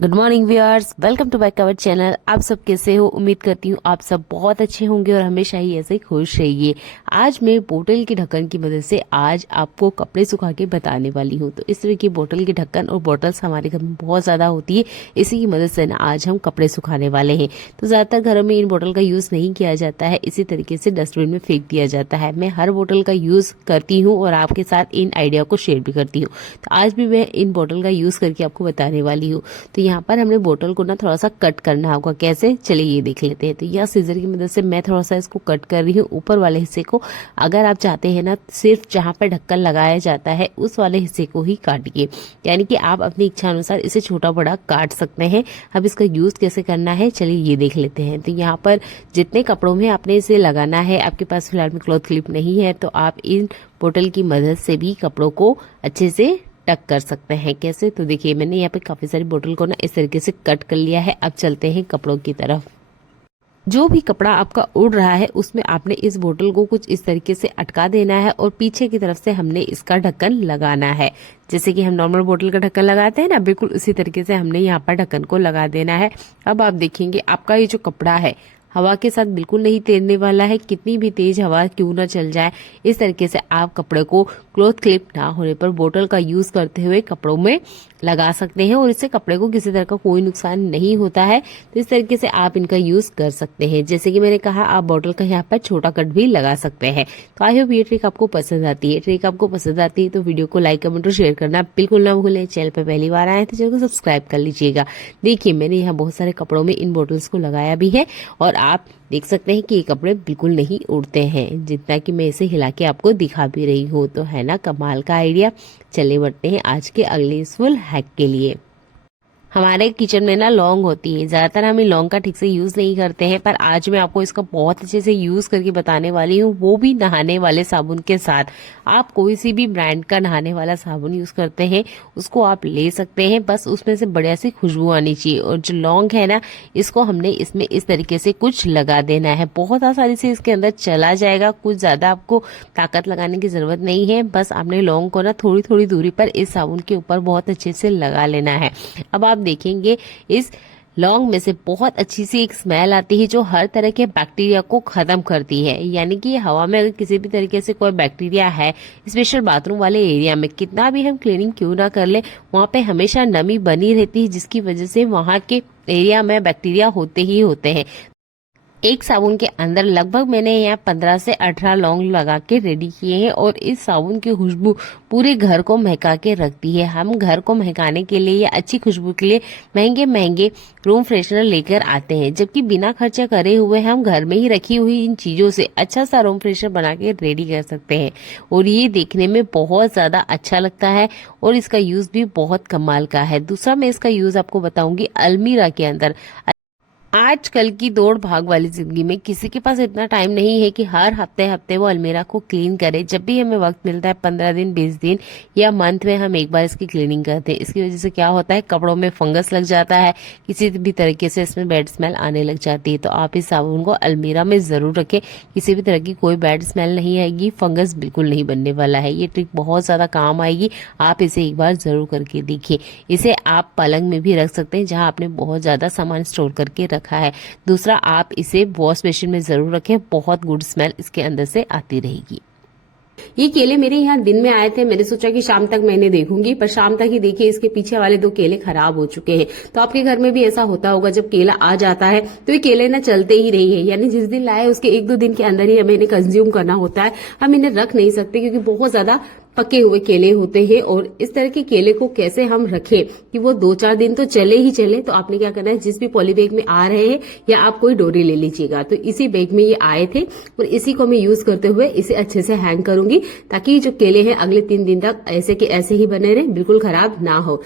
Good morning viewers, welcome to back our channel. आप सब कैसे हो? उम्मीद करती हूँ आप सब बहुत अच्छे होंगे और हमेशा ही ऐसे खुश रहिए। आज मैं बोतल के ढक्कन की मदद से आज आपको कपड़े सुखा के बताने वाली हूँ। तो इस तरह की बोतल के ढक्कन और बोतल्स हमारे घर में बहुत ज्यादा होती है। इसी की मदद से ना आज हम कपड़े सुखाने वाले हैं। तो ज्यादातर घरों में इन बोतल का यूज नहीं किया जाता है, इसी तरीके से डस्टबिन में फेंक दिया जाता है। मैं हर बोतल का यूज करती हूँ और आपके साथ इन आइडिया को शेयर भी करती हूँ। तो आज भी मैं इन बोतल का यूज करके आपको बताने वाली हूँ। तो यहाँ पर हमने बोतल को ना थोड़ा सा कट करना होगा। कैसे, चलिए ये देख लेते हैं। तो यह सीजर की मदद से मैं थोड़ा सा इसको कट कर रही हूँ, ऊपर वाले हिस्से को। अगर आप चाहते हैं ना सिर्फ जहां पर ढक्कन लगाया जाता है उस वाले हिस्से को ही काटिए, यानी कि आप अपनी इच्छा अनुसार इसे छोटा बड़ा काट सकते हैं। अब इसका यूज कैसे करना है चलिए ये देख लेते हैं। तो यहाँ पर जितने कपड़ों में आपने इसे लगाना है, आपके पास फिलहाल में क्लॉथ क्लिप नहीं है तो आप इन बोतल की मदद से भी कपड़ों को अच्छे से टक कर सकते हैं। कैसे, तो देखिए मैंने यहाँ पे काफी सारी बोतल को ना इस तरीके से कट कर लिया है। अब चलते हैं कपड़ों की तरफ। जो भी कपड़ा आपका उड़ रहा है उसमें आपने इस बोतल को कुछ इस तरीके से अटका देना है और पीछे की तरफ से हमने इसका ढक्कन लगाना है। जैसे कि हम नॉर्मल बोतल का ढक्कन लगाते हैं ना, बिल्कुल उसी तरीके से हमने यहाँ पर ढक्कन को लगा देना है। अब आप देखेंगे आपका ये जो कपड़ा है हवा के साथ बिल्कुल नहीं तैरने वाला है। कितनी भी तेज हवा क्यों ना चल जाए, इस तरीके से आप कपड़े को क्लॉथ क्लिप ना होने पर बोतल का यूज करते हुए कपड़ों में लगा सकते हैं और इससे कपड़े को किसी तरह का कोई नुकसान नहीं होता है। तो इस तरीके से आप इनका यूज कर सकते हैं। जैसे कि मैंने कहा, आप बोतल का यहाँ पर छोटा कट भी लगा सकते हैं। तो आई होप ये ट्रिक आपको पसंद आती है। ट्रिक आपको पसंद आती है तो वीडियो को लाइक, कमेंट और शेयर करना बिल्कुल ना भूलें। चैनल पर पहली बार आए तो चैनल को सब्सक्राइब कर लीजिएगा। देखिए मैंने यहाँ बहुत सारे कपड़ों में इन बोटल्स को लगाया भी है और आप देख सकते हैं कि ये कपड़े बिल्कुल नहीं उड़ते हैं, जितना कि मैं इसे हिला के आपको दिखा भी रही हूँ। तो है ना कमाल का आइडिया। चलिए बढ़ते हैं आज के अगले यूजफुल हैक के लिए। हमारे किचन में ना लौंग होती है, ज्यादातर हम इन लौंग का ठीक से यूज नहीं करते हैं, पर आज मैं आपको इसका बहुत अच्छे से यूज करके बताने वाली हूँ, वो भी नहाने वाले साबुन के साथ। आप कोई सी भी ब्रांड का नहाने वाला साबुन यूज करते हैं उसको आप ले सकते हैं, बस उसमें से बढ़िया सी खुशबू आनी चाहिए। और जो लौंग है ना, इसको हमने इसमें इस तरीके से कुछ लगा देना है। बहुत आसानी से इसके अंदर चला जाएगा, कुछ ज्यादा आपको ताकत लगाने की जरूरत नहीं है। बस आपने लौंग को ना थोड़ी थोड़ी दूरी पर इस साबुन के ऊपर बहुत अच्छे से लगा लेना है। अब आप देखेंगे इस लौंग में से बहुत अच्छी सी एक स्मेल आती है जो हर तरह के बैक्टीरिया को खत्म करती है। यानी कि हवा में अगर किसी भी तरीके से कोई बैक्टीरिया है, स्पेशल बाथरूम वाले एरिया में, कितना भी हम क्लीनिंग क्यों ना कर ले, वहां पे हमेशा नमी बनी रहती है, जिसकी वजह से वहां के एरिया में बैक्टीरिया होते ही होते हैं। एक साबुन के अंदर लगभग मैंने यहाँ 15 से 18 लौंग लगा के रेडी किए हैं और इस साबुन की खुशबू पूरे घर को महका के रखती है। हम घर को महकाने के लिए या अच्छी खुशबू के लिए महंगे महंगे रूम फ्रेशनर लेकर आते हैं, जबकि बिना खर्चा करे हुए हम घर में ही रखी हुई इन चीजों से अच्छा सा रूम फ्रेशनर बना के रेडी कर सकते हैं। और ये देखने में बहुत ज्यादा अच्छा लगता है और इसका यूज भी बहुत कमाल का है। दूसरा मैं इसका यूज आपको बताऊंगी अलमीरा के अंदर। आजकल की दौड़ भाग वाली जिंदगी में किसी के पास इतना टाइम नहीं है कि हर हफ्ते हफ्ते वो अलमीरा को क्लीन करे। जब भी हमें वक्त मिलता है 15 दिन 20 दिन या मंथ में हम एक बार इसकी क्लीनिंग करते हैं। इसकी वजह से क्या होता है, कपड़ों में फंगस लग जाता है, किसी भी तरीके से इसमें बैड स्मेल आने लग जाती है। तो आप इस साबुन को अलमीरा में जरूर रखें, किसी भी तरह की कोई बैड स्मेल नहीं आएगी, फंगस बिल्कुल नहीं बनने वाला है। ये ट्रिक बहुत ज्यादा काम आएगी, आप इसे एक बार जरूर करके देखिए। इसे आप पलंग में भी रख सकते हैं जहां आपने बहुत ज्यादा सामान स्टोर करके रखा है। दूसरा, आप इसे वॉश बेसिन में जरूर रखें, बहुत गुड स्मेल इसके अंदर से आती रहेगी। ये केले मेरे यहाँ दिन में आए थे, मैंने सोचा कि शाम तक मैंने देखूंगी, पर शाम तक ही देखिए इसके पीछे वाले 2 केले खराब हो चुके हैं। तो आपके घर में भी ऐसा होता होगा, जब केला आ जाता है तो ये केले ना चलते ही नहीं है, यानी जिस दिन लाए उसके 1-2 दिन के अंदर ही हमें इन्हें कंज्यूम करना होता है। हम इन्हें रख नहीं सकते क्योंकि बहुत ज्यादा पके हुए केले होते हैं। और इस तरह के केले को कैसे हम रखें कि वो 2-4 दिन तो चले ही चले, तो आपने क्या करना है, जिस भी पॉली बैग में आ रहे हैं या आप कोई डोरी ले लीजिएगा। तो इसी बैग में ये आए थे और इसी को मैं यूज करते हुए इसे अच्छे से हैंग करूंगी, ताकि जो केले हैं अगले 3 दिन तक ऐसे के ऐसे ही बने रहे, बिल्कुल खराब ना हो।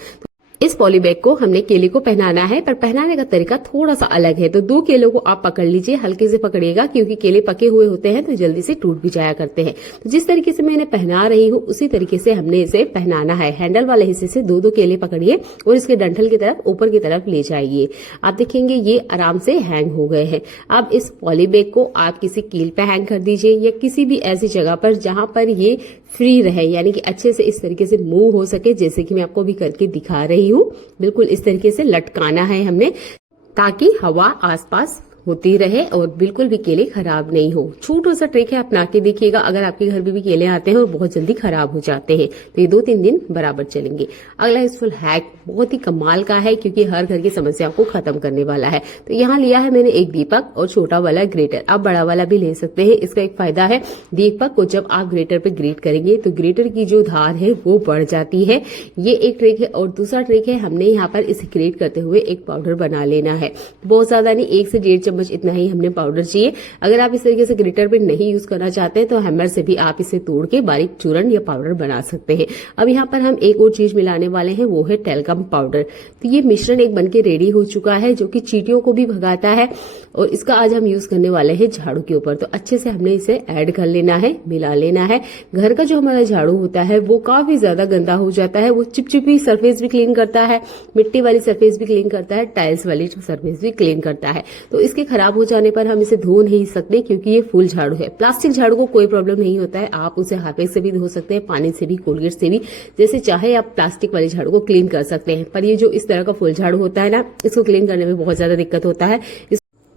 इस पॉली बैग को हमने केले को पहनाना है, पर पहनाने का तरीका थोड़ा सा अलग है। तो 2 केलों को आप पकड़ लीजिए, हल्के से पकड़िएगा क्योंकि केले पके हुए होते हैं तो जल्दी से टूट भी जाया करते हैं। तो जिस तरीके से मैं इन्हें पहना रही हूँ उसी तरीके से हमने इसे पहनाना है। हैंडल वाले हिस्से से 2-2 केले पकड़िए और इसके डंठल की तरफ ऊपर की तरफ ले जाइए। आप देखेंगे ये आराम से हैंग हो गए हैं। अब इस पॉली बैग को आप किसी कील पे हैंग कर दीजिए या किसी भी ऐसी जगह पर जहां पर ये फ्री रहे, यानी कि अच्छे से इस तरीके से मूव हो सके, जैसे कि मैं आपको अभी करके दिखा रही हूँ। बिल्कुल इस तरीके से लटकाना है हमने, ताकि हवा आसपास होती रहे और बिल्कुल भी केले खराब नहीं हो। छोटा सा ट्रिक है, अपना के देखिएगा। अगर आपके घर में भी केले आते हैं और बहुत जल्दी खराब हो जाते हैं तो ये 2-3 दिन बराबर चलेंगे। अगला यूजफुल हैक बहुत ही कमाल का है, क्योंकि हर घर की समस्या को खत्म करने वाला है। तो यहाँ लिया है मैंने एक दीपक और छोटा वाला ग्रेटर। आप बड़ा वाला भी ले सकते हैं। इसका एक फायदा है, दीपक को जब आप ग्रेटर पे ग्रेट करेंगे तो ग्रेटर की जो धार है वो बढ़ जाती है। ये एक ट्रिक है। और दूसरा ट्रिक है, हमने यहाँ पर इसे ग्रेट करते हुए एक पाउडर बना लेना है। बहुत ज्यादा नहीं, 1 से 1.5 चम्मच इतना ही हमने पाउडर चाहिए। अगर आप इस तरीके से ग्रेटर पे नहीं यूज करना चाहते हैं तो हैमर से भी आप इसे तोड़ के बारीक चूरन या पाउडर बना सकते हैं। अब यहाँ पर हम एक और चीज मिलाने वाले हैं, वो है टेल्कम पाउडर। तो ये मिश्रण एक बनके रेडी हो चुका है, जो कि चींटियों को भी भगाता है। और इसका आज हम यूज करने वाले हैं झाड़ू के ऊपर। तो अच्छे से हमने इसे ऐड कर लेना है, मिला लेना है। घर का जो हमारा झाड़ू होता है वो काफी ज्यादा गंदा हो जाता है। वो चिपचिपी सरफेस भी क्लीन करता है, मिट्टी वाली सरफेस भी क्लीन करता है, टाइल्स वाली सरफेस भी क्लीन करता है। तो इसके खराब हो जाने पर हम इसे धो नहीं सकते, क्योंकि ये फुल झाड़ू है। प्लास्टिक झाड़ू को कोई प्रॉब्लम नहीं होता है, आप उसे हार्पिक से भी धो सकते हैं, पानी से भी, कोलगेट से भी, जैसे चाहे आप प्लास्टिक वाले झाड़ू को क्लीन कर सकते हैं। पर ये जो इस तरह का फुल झाड़ू होता है ना, इसको क्लीन करने में बहुत ज्यादा दिक्कत होता है।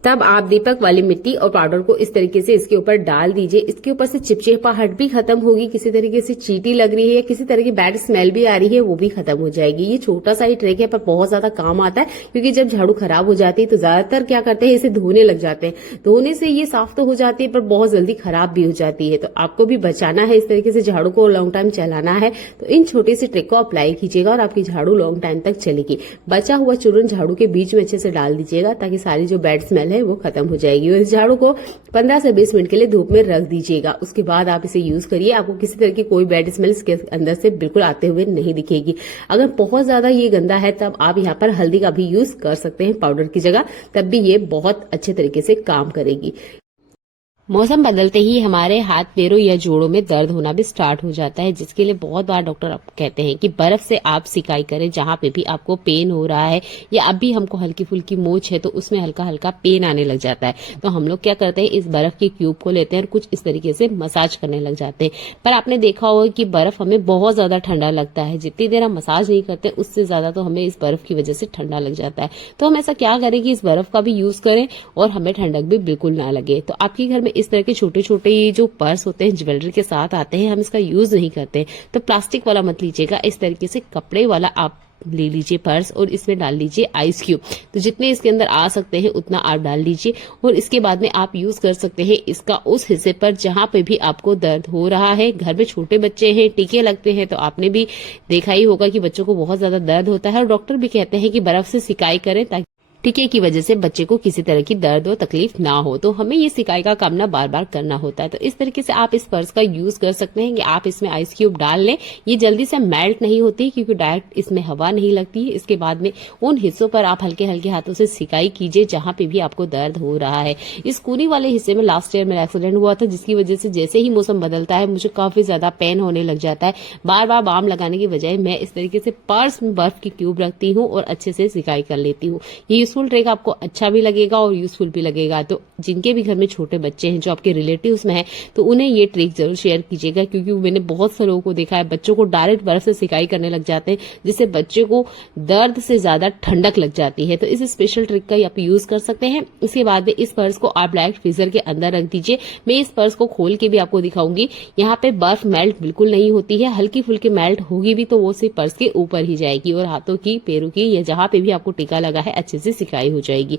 तब आप दीपक वाली मिट्टी और पाउडर को इस तरीके से इसके ऊपर डाल दीजिए। इसके ऊपर से चिपचिपाहट भी खत्म होगी, किसी तरीके से चींटी लग रही है या किसी तरह की बैड स्मेल भी आ रही है, वो भी खत्म हो जाएगी। ये छोटा सा ही ट्रिक है, पर बहुत ज्यादा काम आता है, क्योंकि जब झाड़ू खराब हो जाती है तो ज्यादातर क्या करते हैं, इसे धोने लग जाते हैं। धोने से ये साफ तो हो जाती है, पर बहुत जल्दी खराब भी हो जाती है। तो आपको भी बचाना है, इस तरीके से झाड़ू को लॉन्ग टाइम चलाना है, तो इन छोटे से ट्रिक को अप्लाई कीजिएगा और आपकी झाड़ू लॉन्ग टाइम तक चलेगी। बचा हुआ चूरन झाड़ू के बीच में अच्छे से डाल दीजिएगा, ताकि सारी जो बैड स्मेल है वो खत्म हो जाएगी। और इस झाड़ू को 15 से 20 मिनट के लिए धूप में रख दीजिएगा। उसके बाद आप इसे यूज करिए, आपको किसी तरह की कोई बैड स्मेल इसके अंदर से बिल्कुल आते हुए नहीं दिखेगी। अगर बहुत ज्यादा ये गंदा है तब आप यहाँ पर हल्दी का भी यूज कर सकते हैं पाउडर की जगह, तब भी ये बहुत अच्छे तरीके से काम करेगी। मौसम बदलते ही हमारे हाथ पैरों या जोड़ों में दर्द होना भी स्टार्ट हो जाता है, जिसके लिए बहुत बार डॉक्टर आपको कहते हैं कि बर्फ से आप सिकाई करें जहां पे भी आपको पेन हो रहा है, या अभी हमको हल्की फुल्की मोच है तो उसमें हल्का हल्का पेन आने लग जाता है। तो हम लोग क्या करते हैं, इस बर्फ के क्यूब को लेते हैं और कुछ इस तरीके से मसाज करने लग जाते हैं। पर आपने देखा होगा कि बर्फ हमें बहुत ज्यादा ठंडा लगता है, जितनी देर हम मसाज नहीं करते उससे ज्यादा तो हमें इस बर्फ की वजह से ठंडा लग जाता है। तो हम ऐसा क्या करें कि इस बर्फ का भी यूज करें और हमें ठंडक भी बिल्कुल ना लगे। तो आपके घर में इस तरह के छोटे छोटे ये जो पर्स होते हैं ज्वेलरी के साथ आते हैं, हम इसका यूज नहीं करते, तो प्लास्टिक वाला मत लीजिएगा, इस तरीके से कपड़े वाला आप ले लीजिए पर्स और इसमें डाल लीजिए आइस क्यूब। तो जितने इसके अंदर आ सकते हैं उतना आप डाल लीजिए और इसके बाद में आप यूज कर सकते हैं इसका उस हिस्से पर जहां पे भी आपको दर्द हो रहा है। घर में छोटे बच्चे हैं, टीके लगते हैं, तो आपने भी देखा ही होगा कि बच्चों को बहुत ज्यादा दर्द होता है और डॉक्टर भी कहते हैं कि बर्फ से सिकाई करें ताकि टीके की वजह से बच्चे को किसी तरह की दर्द और तकलीफ ना हो। तो हमें ये सिकाई का काम ना बार बार करना होता है। तो इस तरीके से आप इस पर्स का यूज कर सकते हैं कि आप इसमें आइस क्यूब डाल लें। ये जल्दी से मेल्ट नहीं होती क्योंकि डायरेक्ट इसमें हवा नहीं लगती है। इसके बाद में उन हिस्सों पर आप हल्के हल्के हाथों से सिकाई कीजिए जहां पे भी आपको दर्द हो रहा है। इस कूनी वाले हिस्से में लास्ट ईयर मेरा एक्सीडेंट हुआ था, जिसकी वजह से जैसे ही मौसम बदलता है मुझे काफी ज्यादा पेन होने लग जाता है। बार बार बाम लगाने की बजाय मैं इस तरीके से पर्स में बर्फ की क्यूब रखती हूँ और अच्छे से सिकाई कर लेती हूँ। ये यूजफुल ट्रिक आपको अच्छा भी लगेगा और यूजफुल भी लगेगा। तो जिनके भी घर में छोटे बच्चे हैं, जो आपके रिलेटिव्स में हैं, तो उन्हें ये ट्रिक जरूर शेयर कीजिएगा, क्योंकि मैंने बहुत से लोगों को देखा है बच्चों को डायरेक्ट बर्फ से सिकाई करने लग जाते हैं, जिससे बच्चे को दर्द से ज्यादा ठंडक लग जाती है। तो इस स्पेशल ट्रिक का आप यूज कर सकते हैं। इसके बाद में इस पर्स को आप डायरेक्ट फ्रीजर के अंदर रख दीजिए। मैं इस पर्स को खोल के भी आपको दिखाऊंगी। यहाँ पे बर्फ मेल्ट बिल्कुल नहीं होती है, हल्की फुल्की मेल्ट होगी भी तो वो सिर्फ पर्स के ऊपर ही जाएगी और हाथों की, पैरों की या जहां पे भी आपको टीका लगा है अच्छे से सिकाई हो जाएगी।